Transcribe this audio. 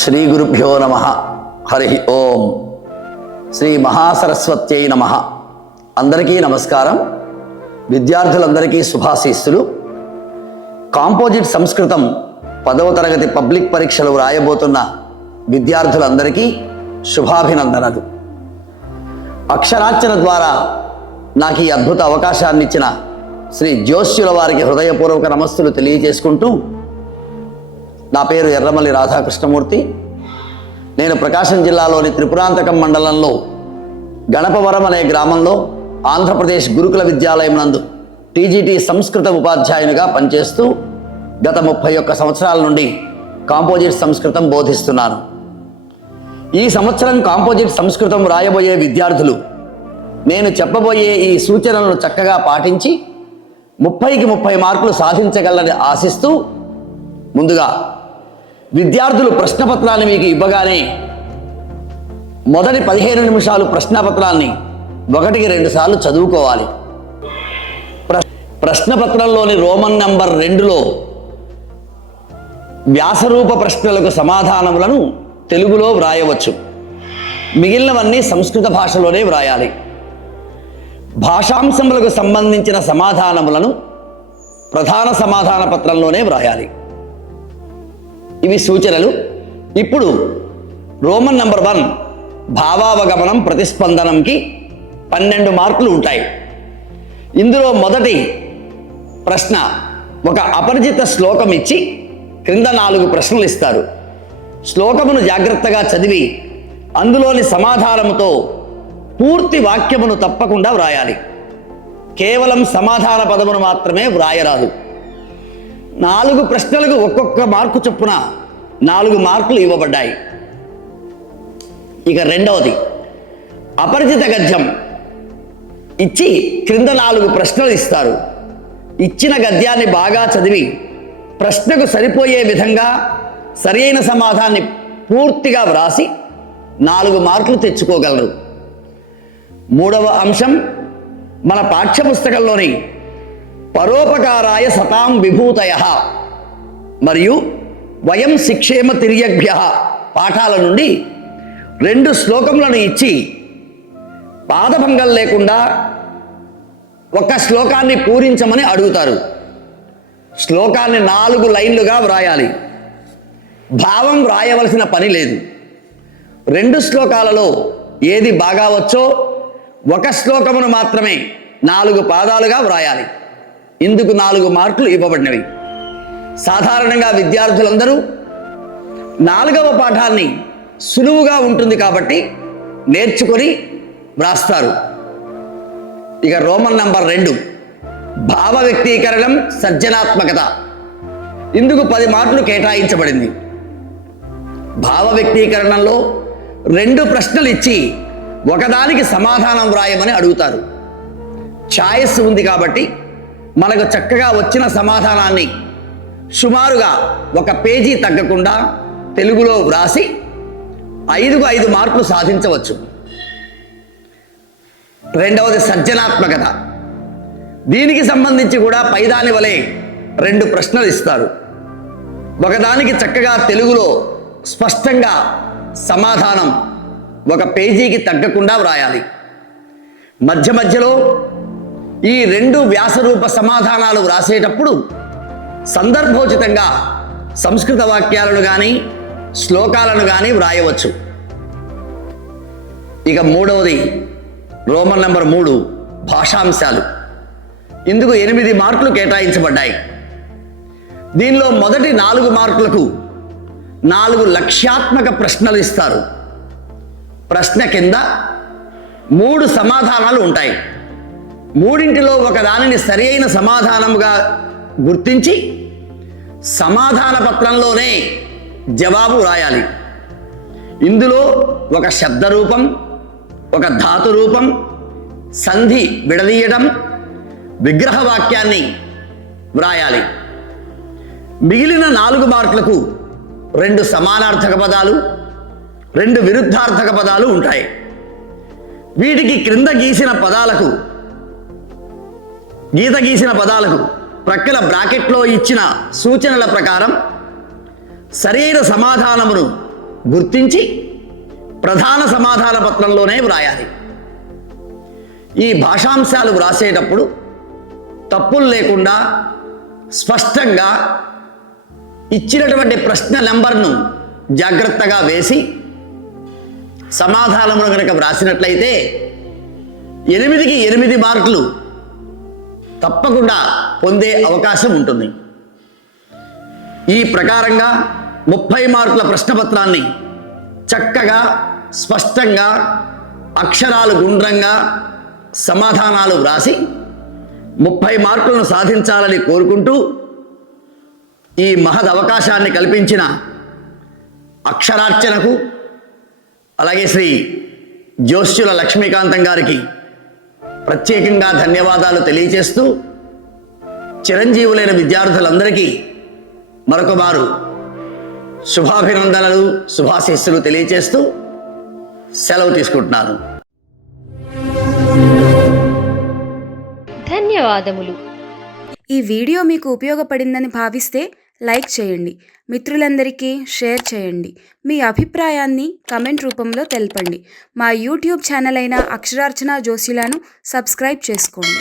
శ్రీ గురుభ్యో నమ హరి ఓం శ్రీ మహాసరస్వత్యై నమ అందరికీ నమస్కారం. విద్యార్థులందరికీ శుభాశీస్సులు. కాంపోజిట్ సంస్కృతం పదవ తరగతి పబ్లిక్ పరీక్షలు రాయబోతున్న విద్యార్థులందరికీ శుభాభినందనలు. అక్షరార్చన ద్వారా నాకు ఈ అద్భుత అవకాశాన్ని ఇచ్చిన శ్రీ జ్యోష్యుల వారికి హృదయపూర్వక నమస్సులు తెలియజేసుకుంటూ నా పేరు ఎర్రమల్లి రాధాకృష్ణమూర్తి. నేను ప్రకాశం జిల్లాలోని త్రిపురాంతకం మండలంలో గణపవరం అనే గ్రామంలో ఆంధ్రప్రదేశ్ గురుకుల విద్యాలయం నందు టీజీటీ సంస్కృత ఉపాధ్యాయునిగా పనిచేస్తూ గత ముప్పై ఒక్క సంవత్సరాల నుండి కాంపోజిట్ సంస్కృతం బోధిస్తున్నాను. ఈ సంవత్సరం కాంపోజిట్ సంస్కృతం రాయబోయే విద్యార్థులు నేను చెప్పబోయే ఈ సూచనలను చక్కగా పాటించి ముప్పైకి ముప్పై మార్కులు సాధించగలరని ఆశిస్తూ ముందుగా విద్యార్థులు ప్రశ్నపత్రాన్ని మీకు ఇవ్వగానే మొదటి పదిహేను నిమిషాలు ప్రశ్నపత్రాన్ని ఒకటికి రెండు సార్లు చదువుకోవాలి. ప్రశ్నపత్రంలోని రోమన్ నంబర్ రెండులో వ్యాసరూప ప్రశ్నలకు సమాధానములను తెలుగులో వ్రాయవచ్చు. మిగిలినవన్నీ సంస్కృత భాషలోనే వ్రాయాలి. భాషాంశములకు సంబంధించిన సమాధానములను ప్రధాన సమాధాన పత్రంలోనే వ్రాయాలి. ఇవి సూచనలు. ఇప్పుడు రోమన్ నంబర్ వన్ భావావగమనం ప్రతిస్పందనంకి పన్నెండు మార్కులు ఉంటాయి. ఇందులో మొదటి ప్రశ్న ఒక అపరిచిత శ్లోకం ఇచ్చి క్రింద నాలుగు ప్రశ్నలు ఇస్తారు. శ్లోకమును జాగ్రత్తగా చదివి అందులోని సమాధానముతో పూర్తి వాక్యమును తప్పకుండా వ్రాయాలి. కేవలం సమాధాన పదమును మాత్రమే వ్రాయరాదు. నాలుగు ప్రశ్నలకు ఒక్కొక్క మార్కు చొప్పున నాలుగు మార్కులు ఇవ్వబడ్డాయి. ఇక రెండవది అపరిచిత గద్యం ఇచ్చి క్రింద నాలుగు ప్రశ్నలు ఇస్తారు. ఇచ్చిన గద్యాన్ని బాగా చదివి ప్రశ్నకు సరిపోయే విధంగా సరైన సమాధానాన్ని పూర్తిగా వ్రాసి నాలుగు మార్కులు తెచ్చుకోగలరు. మూడవ అంశం మన పాఠ్యపుస్తకంలోని పరోపకారాయ సతాం విభూతయ. మరియు వయం శిక్షేమ తిర్యభ్య పాఠాల నుండి రెండు శ్లోకములను ఇచ్చి పాదభంగం లేకుండా ఒక శ్లోకాన్ని పూరించమని అడుగుతారు. శ్లోకాన్ని నాలుగు లైన్లుగా వ్రాయాలి. భావం వ్రాయవలసిన పని లేదు. రెండు శ్లోకాలలో ఏది బాగా వచ్చో ఒక శ్లోకమును మాత్రమే నాలుగు పాదాలుగా వ్రాయాలి. ఇందుకు నాలుగు మార్కులు ఇవ్వబడినవి. సాధారణంగా విద్యార్థులందరూ నాలుగవ పాఠాన్ని సులువుగా ఉంటుంది కాబట్టి నేర్చుకొని వ్రాస్తారు. ఇక రోమన్ నంబర్ రెండు భావ వ్యక్తీకరణం సర్జనాత్మకత. ఇందుకు పది మార్కులు కేటాయించబడింది. భావ వ్యక్తీకరణలో రెండు ప్రశ్నలు ఇచ్చి ఒకదానికి సమాధానం వ్రాయమని అడుగుతారు. ఛాయస్ ఉంది కాబట్టి మనకు చక్కగా వచ్చిన సమాధానాన్ని సుమారుగా ఒక పేజీ తగ్గకుండా తెలుగులో వ్రాసి ఐదుకు ఐదు మార్కులు సాధించవచ్చు. రెండవది సర్జనాత్మకత. దీనికి సంబంధించి కూడా పైదాని వలె రెండు ప్రశ్నలు ఇస్తారు. ఒకదానికి చక్కగా తెలుగులో స్పష్టంగా సమాధానం ఒక పేజీకి తగ్గకుండా వ్రాయాలి. మధ్య మధ్యలో ఈ రెండు వ్యాసరూప సమాధానాలు వ్రాసేటప్పుడు సందర్భోచితంగా సంస్కృత వాక్యాలను కానీ శ్లోకాలను కానీ వ్రాయవచ్చు. ఇక మూడవది రోమన్ నంబర్ మూడు భాషాంశాలు. ఇందుకు ఎనిమిది మార్కులు కేటాయించబడ్డాయి. దీనిలో మొదటి నాలుగు మార్కులకు నాలుగు లక్ష్యాత్మక ప్రశ్నలు ఇస్తారు. ప్రశ్న కింద మూడు సమాధానాలు ఉంటాయి. మూడింటిలో ఒక దానిని సరి అయిన సమాధానముగా గుర్తించి సమాధాన పత్రంలోనే జవాబు రాయాలి. ఇందులో ఒక శబ్ద రూపం ఒక ధాతు రూపం సంధి విడదీయడం విగ్రహ వాక్యాన్ని వ్రాయాలి. మిగిలిన నాలుగు మార్కులకు రెండు సమానార్థక పదాలు రెండు విరుద్ధార్థక పదాలు ఉంటాయి. వీటికి క్రింద గీసిన పదాలకు గీత గీసిన పదాలకు ప్రక్కల బ్రాకెట్లో ఇచ్చిన సూచనల ప్రకారం శరీర సమాధానమును గుర్తించి ప్రధాన సమాధాన పత్రంలోనే వ్రాయాలి. ఈ భాషాంశాలు వ్రాసేటప్పుడు తప్పులు లేకుండా స్పష్టంగా ఇచ్చినటువంటి ప్రశ్న నెంబర్ను జాగ్రత్తగా వేసి సమాధానమును కనుక వ్రాసినట్లయితే ఎనిమిదికి ఎనిమిది మార్కులు తప్పకుండా పొందే అవకాశం ఉంటుంది. ఈ ప్రకారంగా ముప్పై మార్కుల ప్రశ్నపత్రాన్ని చక్కగా స్పష్టంగా అక్షరాలు గుండ్రంగా సమాధానాలు వ్రాసి ముప్పై మార్కులను సాధించాలని కోరుకుంటూ ఈ మహద్ అవకాశాన్ని కల్పించిన అక్షరార్చనకు అలాగే శ్రీ జోష్యుల లక్ష్మీకాంతం గారికి ప్రత్యేకంగా ధన్యవాదాలు తెలియచేస్తూ చిరంజీవులైన విద్యార్థులందరికీ మరొక మారు శుభాభినందనలు శుభాశీస్సులు తెలియచేస్తూ సెలవు తీసుకుంటున్నాను. ధన్యవాదములు. ఈ వీడియో మీకు ఉపయోగపడిందని భావిస్తే లైక్ చేయండి. మిత్రులందరికీ షేర్ చేయండి. మీ అభిప్రాయాన్ని కమెంట్ రూపంలో తెలపండి. మా యూట్యూబ్ ఛానల్ అయిన అక్షరార్చన జోషిలాను సబ్స్క్రైబ్ చేసుకోండి.